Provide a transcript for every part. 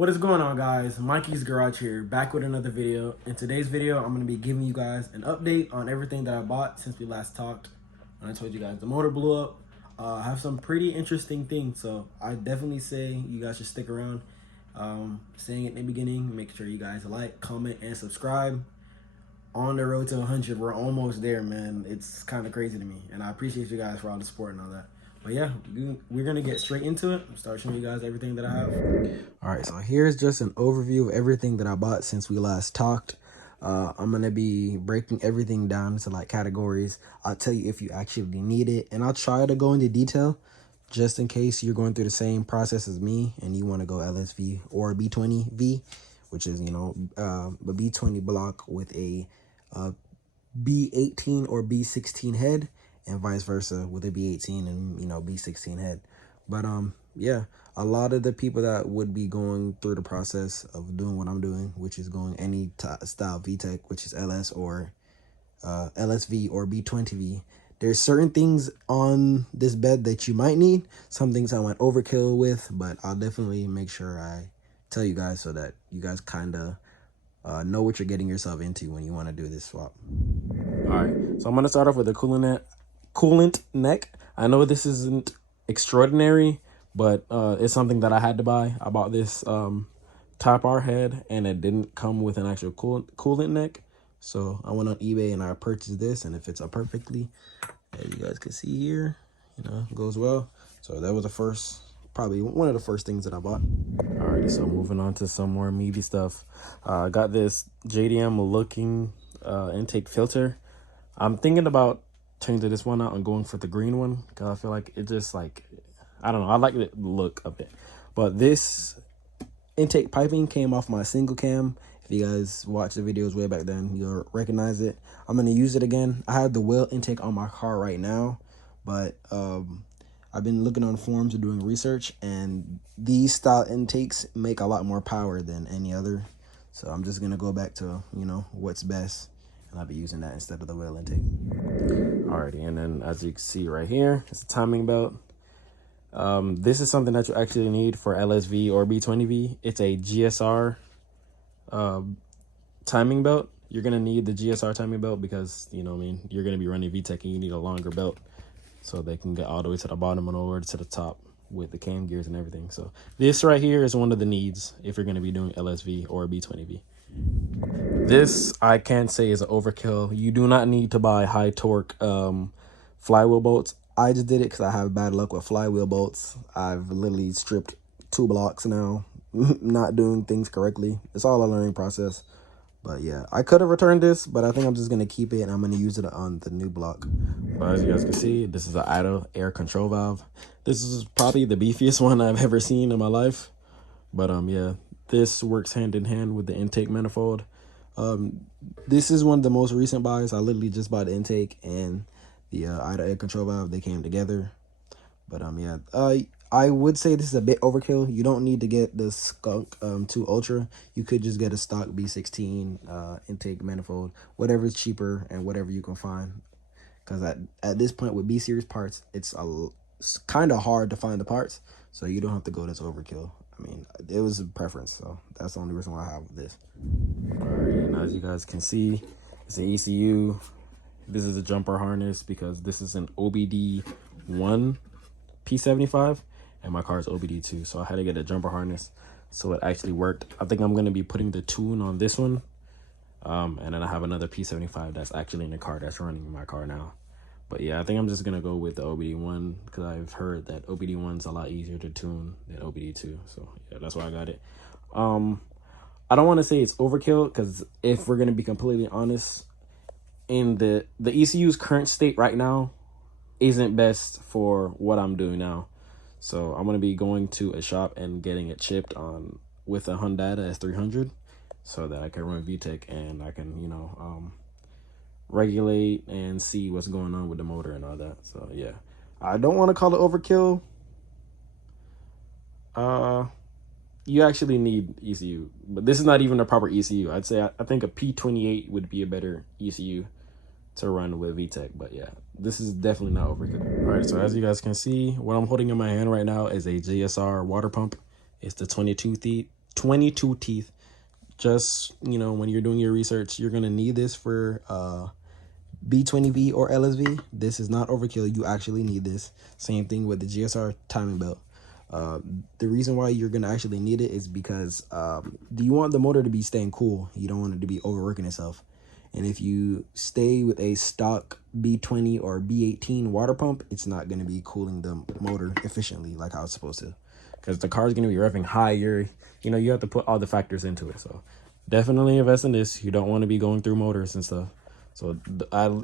What is going on, guys? Mikey's Garage here, back with another video. In today's video, I'm going to be giving you guys an update on everything that I bought since we last talked. When I told you guys the motor blew up, I have some pretty interesting things, so I definitely say you guys should stick around. Saying it in the beginning, make sure you guys like, comment, and subscribe. On the road to 100, we're almost there, man. It's kind of crazy to me, and I appreciate you guys for all the support and all that. But yeah, we're gonna get straight into it. Start showing you guys everything that I have. All right, so here's just an overview of everything that I bought since we last talked. I'm gonna be breaking everything down into like categories. I'll tell you if you actually need it, and I'll try to go into detail just in case you're going through the same process as me and you want to go LSV or B20V, which is, you know, a B20 block with a B18 or B16 head, and vice versa with a B18 and, you know, B16 head. But yeah, a lot of the people that would be going through the process of doing what I'm doing, which is going any style VTEC, which is LS or LSV or B20V, there's certain things on this bed that you might need. Some things I went overkill with, but I'll definitely make sure I tell you guys so that you guys kind of know what you're getting yourself into when you want to do this swap. All right, so I'm going to start off with the coolant neck. I know this isn't extraordinary, but it's something that I had to buy. I bought this Type R head, and it didn't come with an actual coolant neck. So I went on eBay and I purchased this, and it fits up perfectly. As you guys can see here, you know, goes well. So that was probably one of the first things that I bought. Alrighty, so moving on to some more meaty stuff. I got this JDM looking intake filter. I'm thinking about changing this one out and going for the green one because I feel like it just like, I don't know, I like the look of it. But this intake piping came off my single cam. If you guys watch the videos way back then, you'll recognize it. I'm going to use it again. I have the wheel intake on my car right now, but I've been looking on forums and doing research, and these style intakes make a lot more power than any other. So I'm just going to go back to, you know, what's best, and I'll be using that instead of the wheel intake. Alrighty, and then as you can see right here, it's a timing belt. This is something that you actually need for LSV or B20V. It's a GSR timing belt. You're going to need the GSR timing belt because, you know what I mean, you're going to be running VTEC and you need a longer belt so they can get all the way to the bottom and over to the top with the cam gears and everything. So this right here is one of the needs if you're going to be doing LSV or B20V. This I can't say is an overkill. You do not need to buy high torque flywheel bolts. I just did it because I have bad luck with flywheel bolts. I've literally stripped 2 blocks now, not doing things correctly. It's all a learning process. But yeah, I could have returned this, but I think I'm just going to keep it and I'm going to use it on the new block. But as you guys can see, this is an idle air control valve. This is probably the beefiest one I've ever seen in my life. But yeah, this works hand in hand with the intake manifold. This is one of the most recent buys. I literally just bought the intake and the idle air control valve. They came together. But yeah, I would say this is a bit overkill. You don't need to get the Skunk 2 Ultra. You could just get a stock B16 intake manifold, whatever is cheaper and whatever you can find. Because at this point with B-series parts, it's kind of hard to find the parts, so you don't have to go this overkill. I mean, it was a preference, so that's the only reason why I have this. All right, and as you guys can see, it's an ECU. This is a jumper harness because this is an OBD1 P75 and my car is OBD2, so I had to get a jumper harness so it actually worked. I think I'm going to be putting the tune on this one, and then I have another P75 that's actually in the car that's running my car now. But yeah, I think I'm just going to go with the OBD1 because I've heard that OBD1's a lot easier to tune than OBD2, so yeah, that's why I got it. I don't want to say it's overkill because if we're going to be completely honest, in the ECU's current state right now isn't best for what I'm doing now. So I'm going to be going to a shop and getting it chipped on with a Hyundai S300 so that I can run VTEC and I can, you know, regulate and see what's going on with the motor and all that. So yeah, I don't want to call it overkill. You actually need ECU, but this is not even a proper ECU. I'd say I think a P28 would be a better ECU to run with VTEC, but yeah, this is definitely not overkill. All right, so as you guys can see, what I'm holding in my hand right now is a GSR water pump. It's the 22 22 teeth. Just, you know, when you're doing your research, you're going to need this for B20V or LSV. This is not overkill. You actually need this. Same thing with the GSR timing belt. The reason why you're going to actually need it is because do you want the motor to be staying cool? You don't want it to be overworking itself. And if you stay with a stock B20 or B18 water pump, it's not going to be cooling the motor efficiently like how it's supposed to. Because the car is going to be revving higher. You know, you have to put all the factors into it. So definitely invest in this. You don't want to be going through motors and stuff. So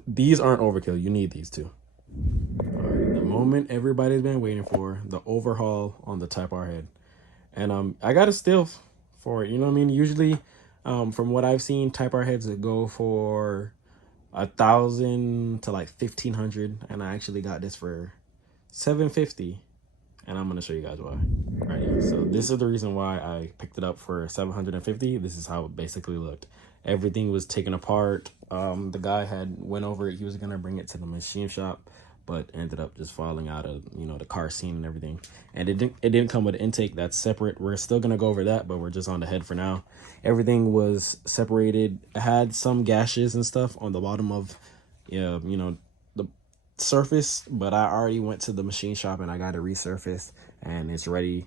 these aren't overkill. You need these too. All right, the moment everybody's been waiting for, the overhaul on the Type R head. And I got a steal for it. You know what I mean? Usually, from what I've seen, Type R heads that go for 1,000 to like 1,500, and I actually got this for 750. And I'm gonna show you guys why. Right, so this is the reason why I picked it up for 750. This is how it basically looked. Everything was taken apart. The guy had went over it. He was gonna bring it to the machine shop, but ended up just falling out of, you know, the car scene and everything. And it didn't come with an intake that's separate. We're still gonna go over that, but we're just on the head for now. Everything was separated. It had some gashes and stuff on the bottom of, you know, the surface, but I already went to the machine shop and I got it resurfaced and it's ready.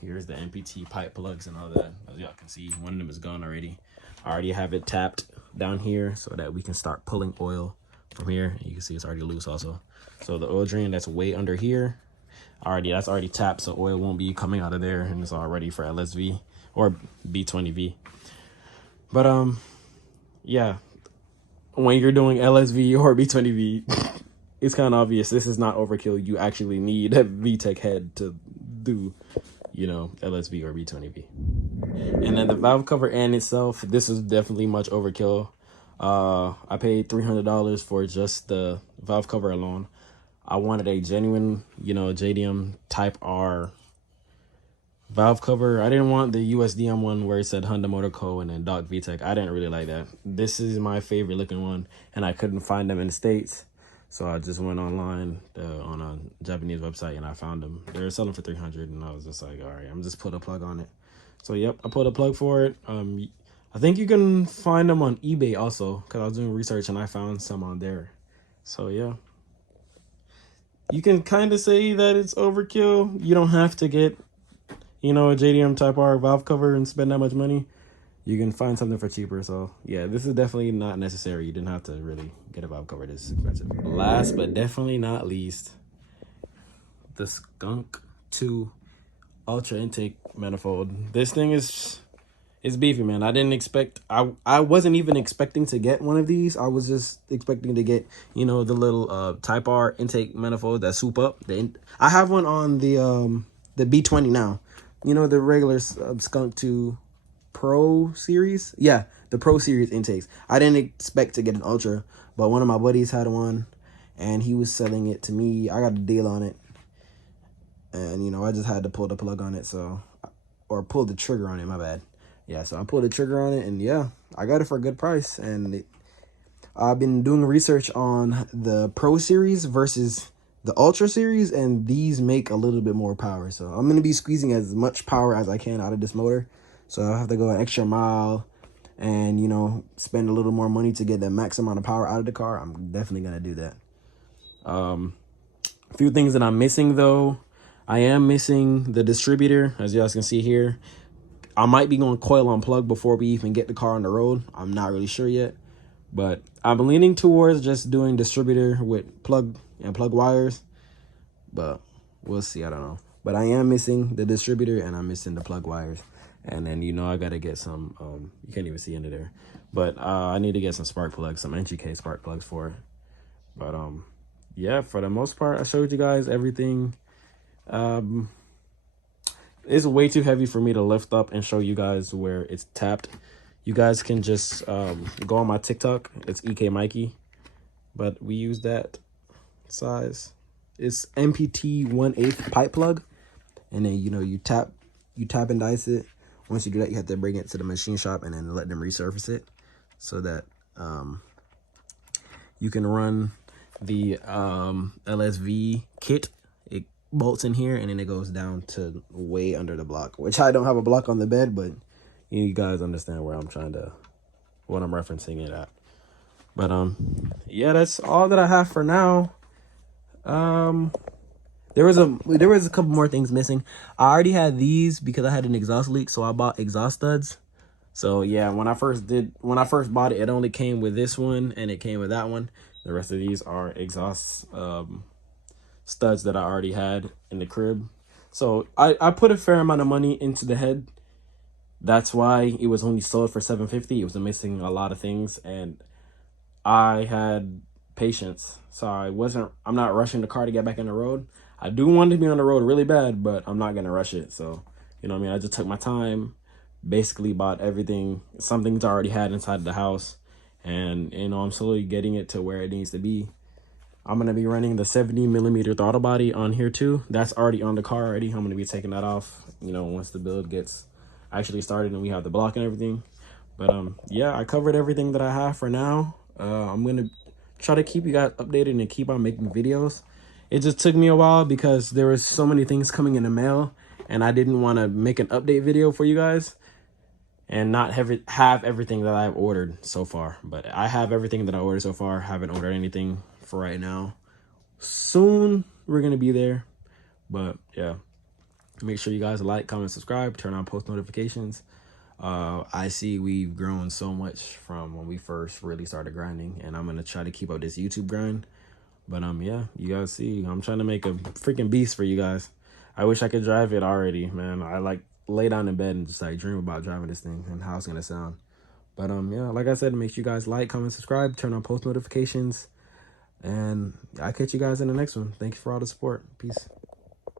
Here's the MPT pipe plugs and all that. As y'all can see, one of them is gone already. I already have it tapped down here so that we can start pulling oil from here. You can see it's already loose also. So the oil drain that's way under here, that's already tapped, so oil won't be coming out of there, and it's all ready for LSV or B20V. But yeah, when you're doing LSV or B20V, it's kind of obvious this is not overkill. You actually need a VTEC head to do, you know, LSV or B20V. And then the valve cover and itself, this is definitely much overkill. I paid $300 for just the valve cover alone. I wanted a genuine, you know, JDM Type R valve cover. I didn't want the USDM one where it said Honda Motor Co. and then Doc VTEC. I didn't really like that. This is my favorite looking one, and I couldn't find them in the States. So I just went online on a Japanese website and I found them. They were selling for $300, and I was just like, all right, I'm just put a plug on it. So yep, I put a plug for it. I think you can find them on eBay also, because I was doing research and I found some on there. So yeah, you can kind of say that it's overkill. You don't have to get, you know, a JDM Type R valve cover and spend that much money. You can find something for cheaper. So yeah, this is definitely not necessary. You didn't have to really get a valve cover this expensive. Last but definitely not least, the Skunk 2 Ultra intake manifold. This thing is beefy, man. I didn't expect, I wasn't even expecting to get one of these. I was just expecting to get, you know, the little Type R intake manifold that swoop up. I have one on the B20 now. You know, the regular Skunk 2 Pro series. Yeah, the Pro series intakes. I didn't expect to get an Ultra, but one of my buddies had one and he was selling it to me. I got a deal on it, and you know, I just had to pull the plug on it, so, or pull the trigger on it, my bad. Yeah, so I pulled the trigger on it, and yeah, I got it for a good price. And I've been doing research on the Pro series versus the Ultra series, and these make a little bit more power. So I'm going to be squeezing as much power as I can out of this motor. So I'll have to go an extra mile and, you know, spend a little more money to get the max amount of power out of the car. I'm definitely going to do that. A few things that I'm missing, though. I am missing the distributor, as you guys can see here. I might be going coil on plug before we even get the car on the road. I'm not really sure yet, but I'm leaning towards just doing distributor with plug and plug wires, but we'll see. I don't know, but I am missing the distributor and I'm missing the plug wires. And then, you know, I got to get some, you can't even see into there, but I need to get some spark plugs, some NGK spark plugs for it. But yeah, for the most part, I showed you guys everything. It's way too heavy for me to lift up and show you guys where it's tapped. You guys can just go on my TikTok. It's EK Mikey, but we use that size. It's MPT 1/8 pipe plug, and then, you know, you tap and dice it. Once you do that, you have to bring it to the machine shop and then let them resurface it so that you can run the LSV kit. bolts in here, and then it goes down to way under the block, which I don't have a block on the bed, but you guys understand where I'm what I'm referencing it at. But yeah, that's all that I have for now. There was a couple more things missing. I already had these because I had an exhaust leak, so I bought exhaust studs. So yeah, when I first bought it, it only came with this one and it came with that one. The rest of these are exhaust studs that I already had in the crib. So I put a fair amount of money into the head. That's why it was only sold for $750. It was missing a lot of things, and I had patience. So I'm not rushing the car to get back on the road. I do want to be on the road really bad, but I'm not gonna rush it. So, you know what I mean? I just took my time, basically bought everything, some things I already had inside the house, and you know, I'm slowly getting it to where it needs to be. I'm gonna be running the 70mm throttle body on here too. That's already on the car already. I'm gonna be taking that off, you know, once the build gets actually started and we have the block and everything. But yeah, I covered everything that I have for now. I'm gonna try to keep you guys updated and keep on making videos. It just took me a while because there was so many things coming in the mail, and I didn't want to make an update video for you guys and not have everything that I've ordered so far. But I have everything that I ordered so far. Haven't ordered anything for right now. Soon we're gonna be there. But yeah, make sure you guys like, comment, subscribe, turn on post notifications. I see we've grown so much from when we first really started grinding, and I'm gonna try to keep up this YouTube grind. But yeah, you guys see, I'm trying to make a freaking beast for you guys. I wish I could drive it already, man. I like lay down in bed and just like dream about driving this thing and how it's gonna sound. But yeah, like I said, make sure you guys like, comment, subscribe, turn on post notifications, and I'll catch you guys in the next one. Thank you for all the support. Peace.